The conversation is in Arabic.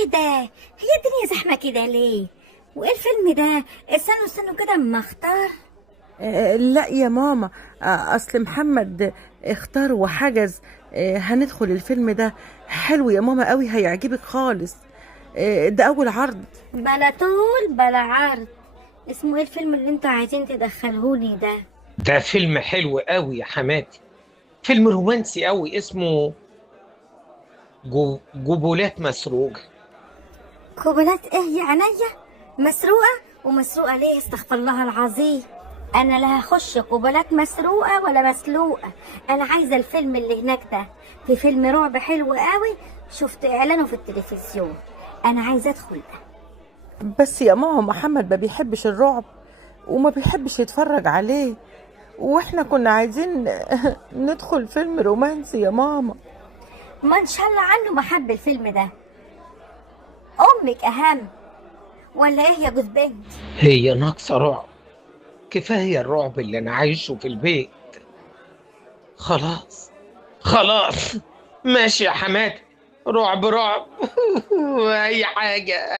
ايه ده؟ هي الدنيا زحمة كده ليه؟ وايه الفيلم ده؟ استنوا كده اما اختار. لا يا ماما. اصل محمد اختار وحجز. هندخل الفيلم ده. حلو يا ماما قوي، هيعجبك خالص. ده اول عرض. بلا طول بلا عرض. اسمه ايه الفيلم اللي انتوا عايزين تدخلهولي ده؟ ده فيلم حلو قوي يا حماتي. فيلم رومانسي قوي اسمه جبولات مسروقة. كوبلات ايه يا عينيا؟ مسروقة؟ ومسروقة ليه؟ استغفر الله العظيم. انا لا هخش قبلات مسروقة ولا مسلوقة. انا عايزة الفيلم اللي هناك ده. في فيلم رعب حلو قوي، شفت اعلانه في التلفزيون. انا عايزة ادخل ده. بس يا ماما محمد ما بيحبش الرعب وما بيحبش يتفرج عليه، واحنا كنا عايزين ندخل فيلم رومانسي يا ماما. ما ان شاء الله عنه محب الفيلم ده. امك اهم ولا ايه يا جوز بنت؟ هي ناقصة رعب؟ كفاية الرعب اللي أنا عايشه في البيت. خلاص خلاص، ماشي يا حماتي. رعب رعب. أي حاجة.